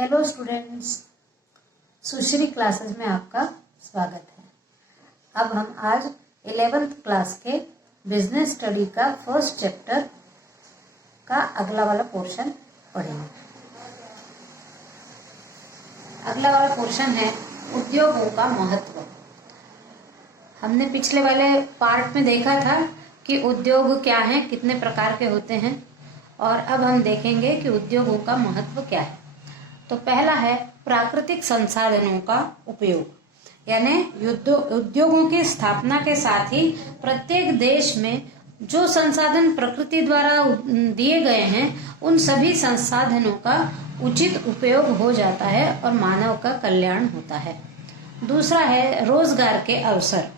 Hello students, सुश्री classes में आपका स्वागत है। अब हम आज 11th क्लास के बिजनेस स्टडी का फर्स्ट चैप्टर का अगला वाला पोर्शन पढ़ेंगे। अगला वाला पोर्शन है उद्योगों का महत्व। हमने पिछले वाले पार्ट में देखा था कि उद्योग क्या है, कितने प्रकार के होते हैं, और अब हम देखेंगे कि उद्योगों का महत्व क्या है। तो पहला है प्राकृतिक संसाधनों का उपयोग, यानी उद्योगों की स्थापना के साथ ही प्रत्येक देश में जो संसाधन प्रकृति द्वारा दिए गए हैं उन सभी संसाधनों का उचित उपयोग हो जाता है और मानव का कल्याण होता है। दूसरा है रोजगार के अवसर।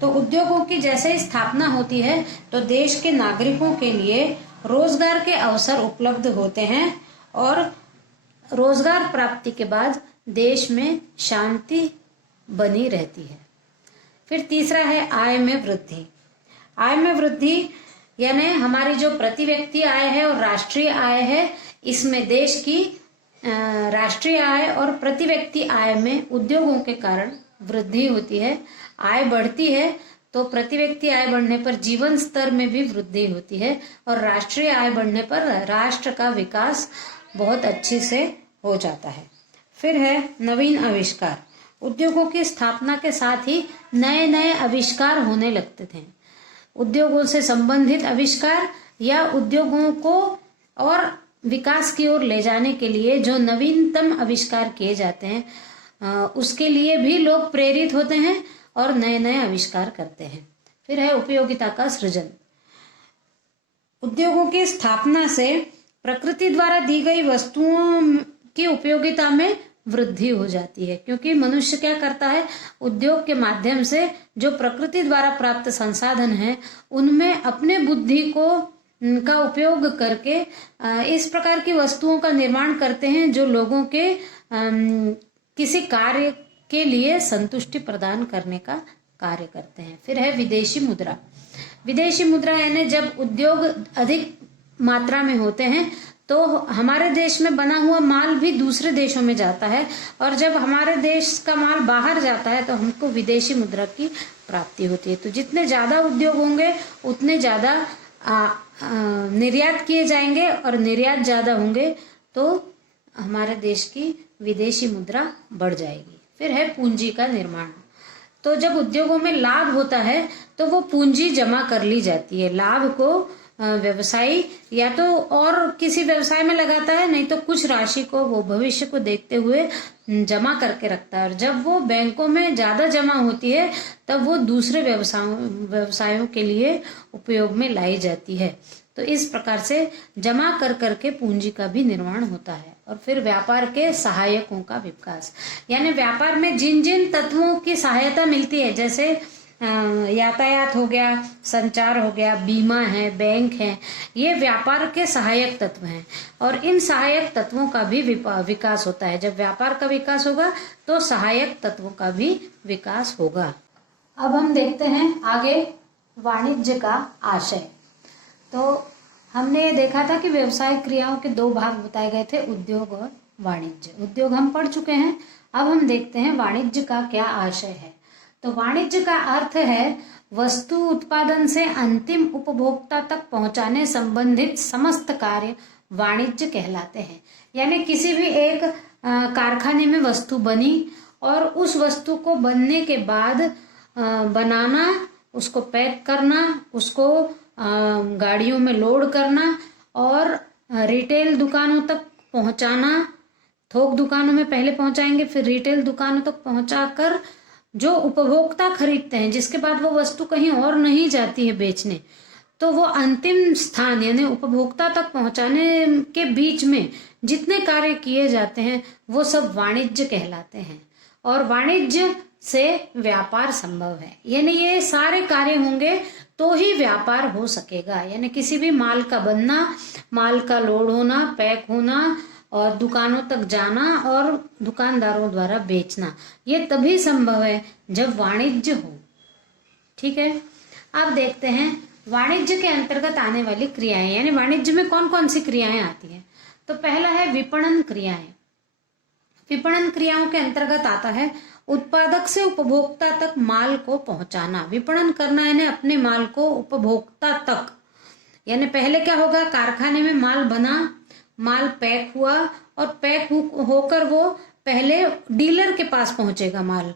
तो उद्योगों की जैसे ही स्थापना होती है तो देश के नागरिकों के लिए रोजगार के अवसर उपलब्ध होते हैं और रोजगार प्राप्ति के बाद देश में शांति बनी रहती है। फिर तीसरा है आय में वृद्धि। आय में वृद्धि यानी हमारी जो प्रति व्यक्ति आय है और राष्ट्रीय आय है, इसमें देश की राष्ट्रीय आय और प्रति व्यक्ति आय में उद्योगों के कारण वृद्धि होती है। आय बढ़ती है तो प्रति व्यक्ति आय बढ़ने पर जीवन स्तर में भी वृद्धि होती है और राष्ट्रीय आय बढ़ने पर राष्ट्र का विकास बहुत अच्छे से हो जाता है। फिर है नवीन आविष्कार। उद्योगों की स्थापना के साथ ही नए नए आविष्कार होने लगते थे। उद्योगों से संबंधित आविष्कार या उद्योगों को और विकास की ओर ले जाने के लिए जो नवीनतम आविष्कार किए जाते हैं उसके लिए भी लोग प्रेरित होते हैं और नए नए आविष्कार करते हैं। फिर है उपयोगिता का सृजन। उद्योगों की स्थापना से प्रकृति द्वारा दी गई वस्तुओं की उपयोगिता में वृद्धि हो जाती है, क्योंकि मनुष्य क्या करता है, उद्योग के माध्यम से जो प्रकृति द्वारा प्राप्त संसाधन है उनमें अपने बुद्धि को का उपयोग करके इस प्रकार की वस्तुओं का निर्माण करते हैं जो लोगों के किसी कार्य के लिए संतुष्टि प्रदान करने का कार्य करते हैं। फिर है विदेशी मुद्रा। विदेशी मुद्रा यानी जब उद्योग अधिक मात्रा में होते हैं तो हमारे देश में बना हुआ माल भी दूसरे देशों में जाता है और जब हमारे देश का माल बाहर जाता है तो हमको विदेशी मुद्रा की प्राप्ति होती है। तो जितने ज्यादा उद्योग होंगे उतने ज्यादा निर्यात किए जाएंगे और निर्यात ज्यादा होंगे तो हमारे देश की विदेशी मुद्रा बढ़ जाएगी। फिर है पूंजी का निर्माण। तो जब उद्योगों में लाभ होता है तो वो पूंजी जमा कर ली जाती है। लाभ को व्यवसायी या तो और किसी व्यवसाय में लगाता है, नहीं तो कुछ राशि को वो भविष्य को देखते हुए जमा करके रखता है और जब वो बैंकों में ज्यादा जमा होती है तब वो दूसरे व्यवसायों के लिए उपयोग में लाई जाती है। तो इस प्रकार से जमा कर करके पूंजी का भी निर्माण होता है। और फिर व्यापार के सहायकों का विकास, यानी व्यापार में जिन जिन तत्वों की सहायता मिलती है, जैसे यातायात हो गया, संचार हो गया, बीमा है, बैंक है, ये व्यापार के सहायक तत्व हैं और इन सहायक तत्वों का भी विकास होता है। जब व्यापार का विकास होगा तो सहायक तत्वों का भी विकास होगा। अब हम देखते हैं आगे वाणिज्य का आशय। तो हमने ये देखा था कि व्यवसायिक क्रियाओं के दो भाग बताए गए थे, उद्योग और वाणिज्य। उद्योग हम पढ़ चुके हैं, अब हम देखते हैं वाणिज्य का क्या आशय है। तो वाणिज्य का अर्थ है वस्तु उत्पादन से अंतिम उपभोक्ता तक पहुंचाने संबंधित समस्त कार्य वाणिज्य कहलाते हैं। यानी किसी भी एक कारखाने में वस्तु बनी और उस वस्तु को बनने के बाद बनाना, उसको पैक करना, उसको गाड़ियों में लोड करना और रिटेल दुकानों तक पहुंचाना। थोक दुकानों में पहले पहुंचाएंगे, फिर रिटेल दुकानों तक पहुंचाकर जो उपभोक्ता खरीदते हैं, जिसके बाद वो वस्तु कहीं और नहीं जाती है बेचने, तो वो अंतिम स्थान यानी उपभोक्ता तक पहुंचाने के बीच में जितने कार्य किए जाते हैं वो सब वाणिज्य कहलाते हैं। और वाणिज्य से व्यापार संभव है, यानी ये सारे कार्य होंगे तो ही व्यापार हो सकेगा। यानी किसी भी माल का बनना, माल का लोड होना, पैक होना और दुकानों तक जाना और दुकानदारों द्वारा बेचना, ये तभी संभव है जब वाणिज्य हो। ठीक है, अब देखते हैं वाणिज्य के अंतर्गत आने वाली क्रियाएं, यानी वाणिज्य में कौन कौन सी क्रियाएं आती हैं। तो पहला है विपणन क्रियाएं। विपणन क्रियाओं के अंतर्गत आता है उत्पादक से उपभोक्ता तक माल को पहुंचाना। विपणन करना यानी अपने माल को उपभोक्ता तक, यानी पहले क्या होगा, कारखाने में माल बना, माल पैक हुआ और पैक होकर वो पहले डीलर के पास पहुंचेगा, माल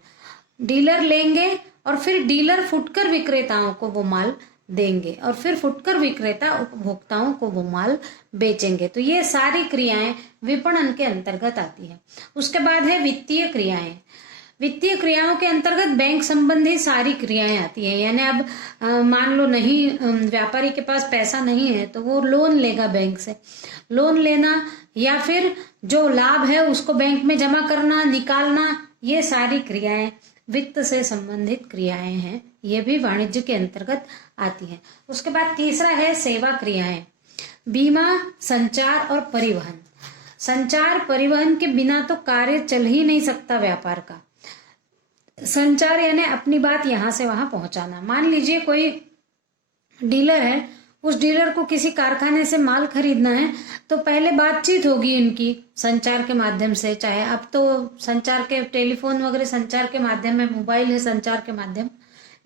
डीलर लेंगे और फिर डीलर फुटकर विक्रेताओं को वो माल देंगे और फिर फुटकर विक्रेता उपभोक्ताओं को वो माल बेचेंगे। तो ये सारी क्रियाएं विपणन के अंतर्गत आती है। उसके बाद है वित्तीय क्रियाएं। वित्तीय क्रियाओं के अंतर्गत बैंक संबंधी सारी क्रियाएं आती है। यानी अब मान लो नहीं, व्यापारी के पास पैसा नहीं है तो वो लोन लेगा बैंक से, लोन लेना या फिर जो लाभ है उसको बैंक में जमा करना, निकालना, ये सारी क्रियाएं वित्त से संबंधित क्रियाएं हैं, ये भी वाणिज्य के अंतर्गत आती हैं। उसके बाद तीसरा है सेवा क्रियाएं, बीमा, संचार और परिवहन। संचार परिवहन के बिना तो कार्य चल ही नहीं सकता व्यापार का। संचार यानी अपनी बात यहां से वहां पहुंचाना। मान लीजिए कोई डीलर है, उस डीलर को किसी कारखाने से माल खरीदना है तो पहले बातचीत होगी इनकी संचार के माध्यम से, चाहे अब तो संचार के टेलीफोन वगैरह संचार के माध्यम में, मोबाइल है संचार के माध्यम,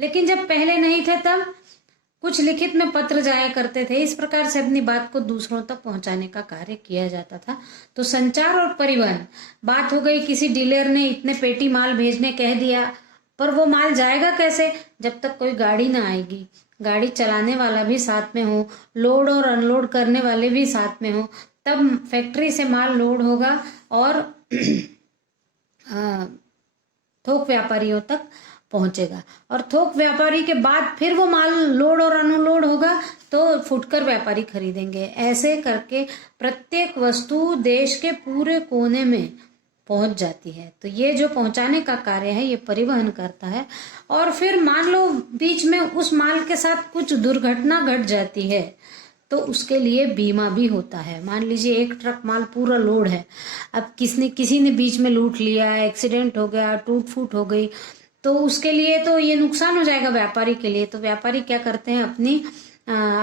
लेकिन जब पहले नहीं थे तब कुछ लिखित में पत्र जाया करते थे। इस प्रकार से अपनी बात को दूसरों तक पहुंचाने का कार्य किया जाता था। तो संचार और परिवहन, बात हो गई, किसी डीलर ने इतने पेटी माल भेजने कह दिया, पर वो माल जाएगा कैसे जब तक कोई गाड़ी ना आएगी, गाड़ी चलाने वाला भी साथ में हो, लोड और अनलोड करने वाले भी साथ में हो, तब फैक्ट्री से माल लोड होगा और थोक व्यापारियों तक पहुंचेगा और थोक व्यापारी के बाद फिर वो माल लोड और अनलोड होगा तो फुटकर व्यापारी खरीदेंगे। ऐसे करके प्रत्येक वस्तु देश के पूरे कोने में पहुंच जाती है। तो ये जो पहुंचाने का कार्य है ये परिवहन करता है। और फिर मान लो बीच में उस माल के साथ कुछ दुर्घटना घट जाती है तो उसके लिए बीमा भी होता है। मान लीजिए एक ट्रक माल पूरा लोड है, अब किसी ने बीच में लूट लिया, एक्सीडेंट हो गया, टूट फूट हो गई, तो उसके लिए तो ये नुकसान हो जाएगा व्यापारी के लिए। तो व्यापारी क्या करते हैं,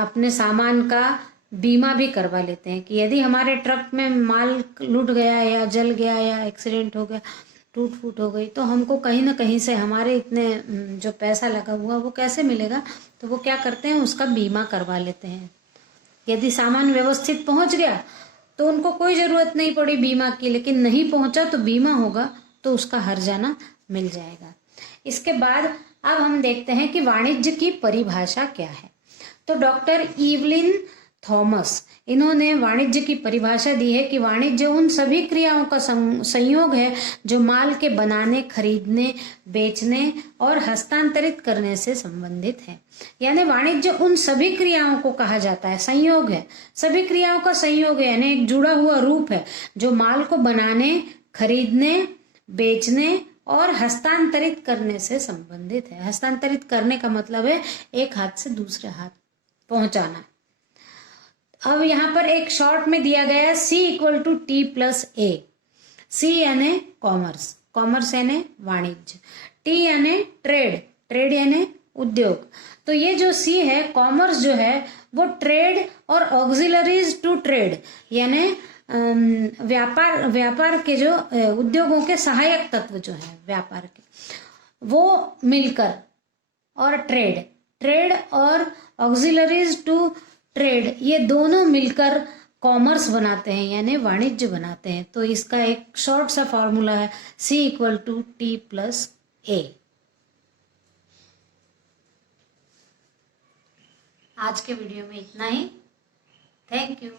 अपने सामान का बीमा भी करवा लेते हैं कि यदि हमारे ट्रक में माल लूट गया या जल गया या एक्सीडेंट हो गया, टूट फूट हो गई, तो हमको कहीं ना कहीं से हमारे इतने जो पैसा लगा हुआ वो कैसे मिलेगा। तो वो क्या करते हैं, उसका बीमा करवा लेते हैं। यदि सामान व्यवस्थित पहुंच गया तो उनको कोई जरूरत नहीं पड़ी बीमा की, लेकिन नहीं पहुंचा तो बीमा होगा तो उसका हर्जाना मिल जाएगा। इसके बाद अब हम देखते हैं कि वाणिज्य की परिभाषा क्या है। तो डॉक्टर इवलिन थॉमस, इन्होंने वाणिज्य की परिभाषा दी है कि वाणिज्य उन सभी क्रियाओं का संयोग है जो माल के बनाने, खरीदने, बेचने और हस्तांतरित करने से संबंधित है। यानी वाणिज्य उन सभी क्रियाओं को कहा जाता है, संयोग है, सभी क्रियाओं का संयोग है, यानी एक जुड़ा हुआ रूप है जो माल को बनाने, खरीदने, बेचने और हस्तांतरित करने से संबंधित है। हस्तांतरित करने का मतलब है एक हाथ से दूसरे हाथ पहुंचाना। अब यहाँ पर एक शॉर्ट में दिया गया है C=T+A। C यानी कॉमर्स, कॉमर्स यानी वाणिज्य, T यानी ट्रेड, ट्रेड यानी उद्योग। तो ये जो C है, कॉमर्स जो है वो ट्रेड और ऑक्सिलरीज टू ट्रेड यानी व्यापार के जो उद्योगों के सहायक तत्व जो है व्यापार के, वो मिलकर, और ट्रेड और ऑक्सिलरीज टू ट्रेड, ये दोनों मिलकर कॉमर्स बनाते हैं यानी वाणिज्य बनाते हैं। तो इसका एक शॉर्ट सा फॉर्मूला है C=T+A। आज के वीडियो में इतना ही। Thank you.